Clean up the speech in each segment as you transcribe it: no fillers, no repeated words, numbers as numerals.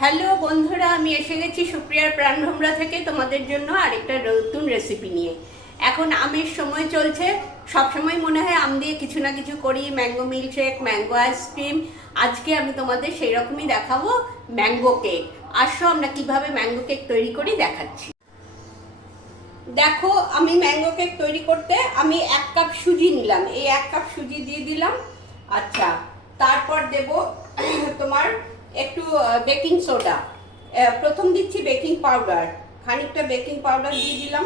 Hello বন্ধুরা, আমি এসে গেছি সুপ্রিয়ার প্রাণভোমরা থেকে তোমাদের জন্য আরেকটা নতুন রেসিপি নিয়ে। এখন আমের সময় চলছে, সব সময় মনে হয় আম দিয়ে কিছু না কিছু করি, ম্যাঙ্গো মিল্কশেক, ম্যাঙ্গো আইসক্রিম। আজকে আমি তোমাদের সেই রকমই দেখাবো, ম্যাঙ্গো কেক। আসো আমরা কিভাবে ম্যাঙ্গো কেক তৈরি করি দেখাচ্ছি। দেখো, আমি ম্যাঙ্গো কেক তৈরি করতে আমি 1 কাপ সুজি নিলাম, এই 1 কাপ সুজি দিয়ে দিলাম। আচ্ছা, তারপর দেব তোমার একটু বেকিং সোডা। প্রথম দিচ্ছি বেকিং পাউডার, খানিকটা বেকিং পাউডার দিয়ে দিলাম।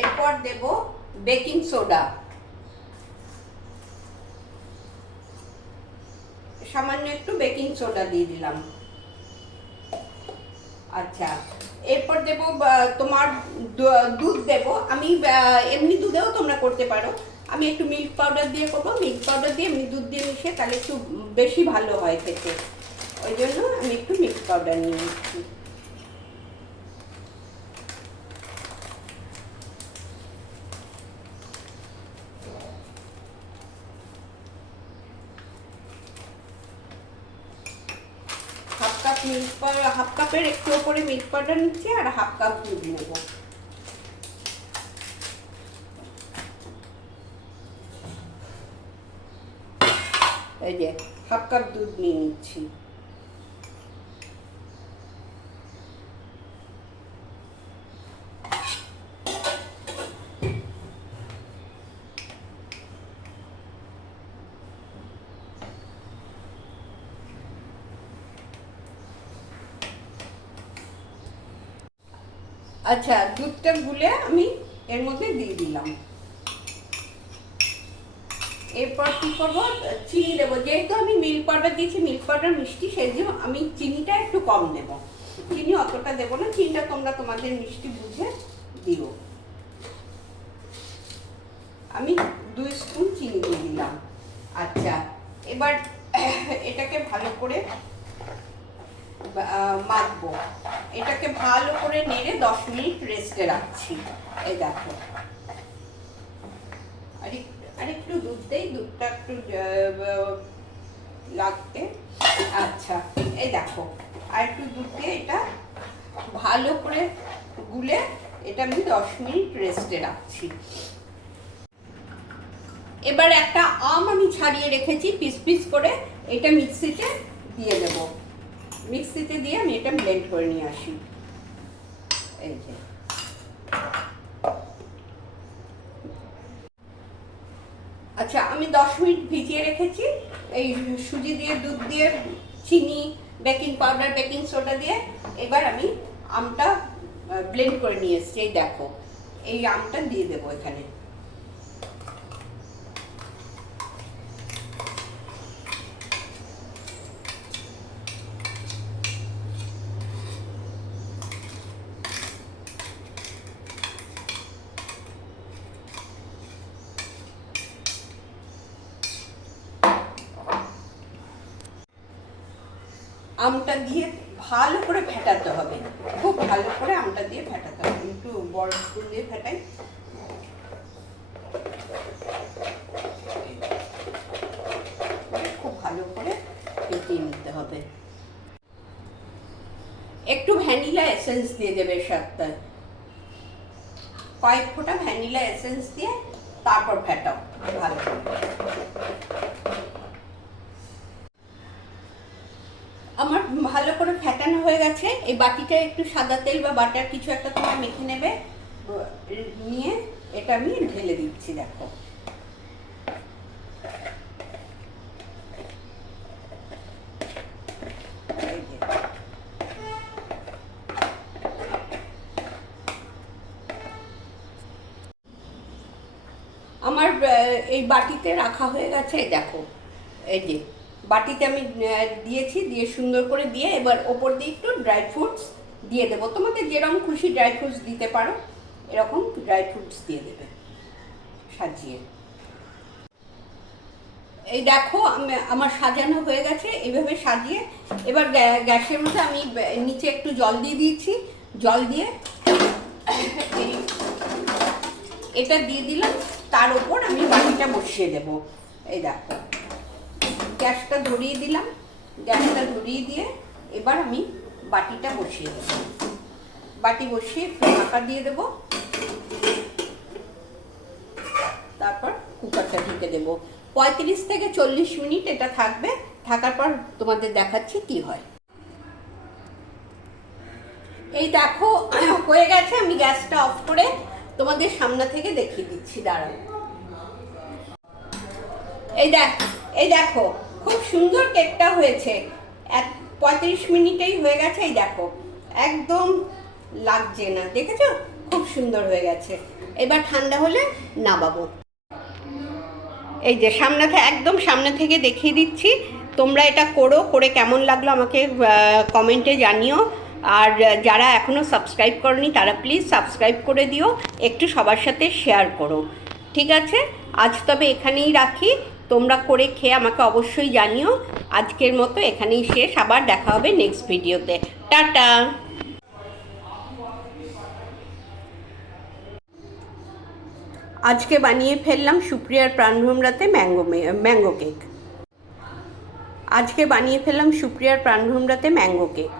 এরপর দেব বেকিং সোডা, সামান্য একটু বেকিং সোডা দিয়ে দিলাম। আচ্ছা, এরপর দেব তোমার দুধ দেব। আমি এমনি দুধেও তোমরা করতে পারো, আমি একটু মিল্ক পাউডার দিয়ে করবো। মিল্ক পাউডার দিয়ে এমনি দুধ দিয়ে মিশিয়ে তাহলে একটু বেশি ভালো হয় খেতে, ওই জন্য আমি একটু মিল্ক পাউডার নিয়ে নিচ্ছি। হাফ কাপের একটু উপরে মিল্ক পাউডার নিচ্ছি আর হাফ কাপ দুধ নেব। এই যে হাফ কাপ দুধ নিয়ে নিচ্ছি। আচ্ছা, দুধটা গুলে আমি এর মধ্যে দিয়ে দিলাম। এরপর কি করবো, চিনি দেবো। যেহেতু আমি মিল্ক পাউডার দিয়েছি, মিল্ক পাউডার মিষ্টি, সেই জন্য আমি চিনিটা একটু কম দেবো। চিনি অতটা দেবো না, চিনিটা তোমরা তোমাদের মিষ্টি বুঝে দিও। আমি 2 স্পুন চিনি দিয়ে দিলাম। আচ্ছা, এবার এটাকে ভালো করে মাখবো। এটাকে ভালো করে নেড়ে 10 মিনিট রেস্টে রাখছি। এই দেখো, আর একটু দুধ দেই, দুধটা একটু লাগতে। আচ্ছা, এই দেখো, আর একটু দুধ দিয়ে এটা ভালো করে গুলে এটা আমি 10 মিনিট রেস্টে রাখছি। এবার একটা আম আমি ছাড়িয়ে রেখেছি পিস পিস করে, এটা মিক্সিতে দিয়ে দেব। মিক্সিতে দিয়ে আমি এটা ব্লেন্ড করে নিয়ে আসি। এই যে, আচ্ছা, আমি 10 মিনিট ভিজিয়ে রেখেছি এই সুজি দিয়ে, দুধ দিয়ে, চিনি, বেকিং পাউডার, বেকিং সোডা দিয়ে। এবার আমি আমটা ব্লেন্ড করে নিয়ে এসেছি। এই দেখো, এই আমটা দিয়ে দেবো এখানে। আমটা দিয়ে ভালো করে ফেটাতে হবে, খুব ভালো করে আমটা দিয়ে ফেটাতে হবে। একটু বড় স্পুন দিয়ে ফেটাই। খুব ভালো করে ফেটিয়ে নিতে হবে। একটু ভ্যানিলা এসেন্স দিয়ে দেবে সাথে, কয়েক ফোঁটা ভ্যানিলা এসেন্স দিয়ে তারপর ফেটাও ভালো করে। আমার ভালো করে ফেটানো হয়ে গেছে। এই বাটিটা একটু সাদা তেল বা বাটার কিছু একটা তোমার মেখে নেবে, নিয়ে এটা আমি ঢেলে দিচ্ছি। দেখো, আমার এই বাটিতে রাখা হয়ে গেছে। দেখো, এই যে বাটিতে আমি দিয়েছি, দিয়ে সুন্দর করে দিয়ে এবার ওপর দিয়ে একটু ড্রাই ফ্রুটস দিয়ে দেবো। তোমাদের যেরকম খুশি ড্রাই ফ্রুটস দিতে পারো, এরকম ড্রাই ফ্রুটস দিয়ে দেবে সাজিয়ে। এই দেখো, আমার সাজানো হয়ে গেছে। এইভাবে সাজিয়ে এবার গ্যাসের মধ্যে আমি নিচে একটু জল দিয়ে দিয়েছি। জল দিয়ে এটা দিয়ে দিলাম, তার উপর আমি বাটিটা বসিয়ে দেব। এই দেখো, গ্যাসটা ধরিয়ে দিলাম। গ্যাসটা ধরিয়ে দিয়ে এবার আমি বাটিটা বসিয়ে দেবো। বাটি বসিয়ে একটু ঢাকা দিয়ে দেবো, তারপর কুকারটা ঢেকে দেবো। 35 থেকে 40 মিনিট এটা থাকবে। থাকার পর তোমাদের দেখাচ্ছি কি হয়। এই দেখো হয়ে গেছে। আমি গ্যাসটা অফ করে তোমাদের সামনে থেকে দেখিয়ে দিচ্ছি, দাঁড়াও। এই দেখো খুব সুন্দর কেকটা হয়েছে। 35 মিনিটেই হয়ে গেছে। এই দেখো একদম লাগছে না, দেখেছো? খুব সুন্দর হয়ে গেছে। এবার ঠান্ডা হলে নামাবো। এই যে একদম সামনে থেকে দেখিয়ে দিচ্ছি। তোমরা এটা করে কেমন লাগলো আমাকে কমেন্টে জানিও। আর যারা এখনও সাবস্ক্রাইব করনি তারা প্লিজ সাবস্ক্রাইব করে দিও, একটু সবার সাথে শেয়ার করো। ঠিক আছে, আজ তবে এখানেই রাখি। তোমরা করে খেয়ে আমাকে অবশ্যই জানিও। আজকের মতো এখানেই শেষ, আবার দেখা হবে নেক্সট ভিডিওতে। টাটা। আজকে বানিয়ে ফেললাম সুপ্রিয়ার প্রাণভোমরাতে ম্যাঙ্গো কেক।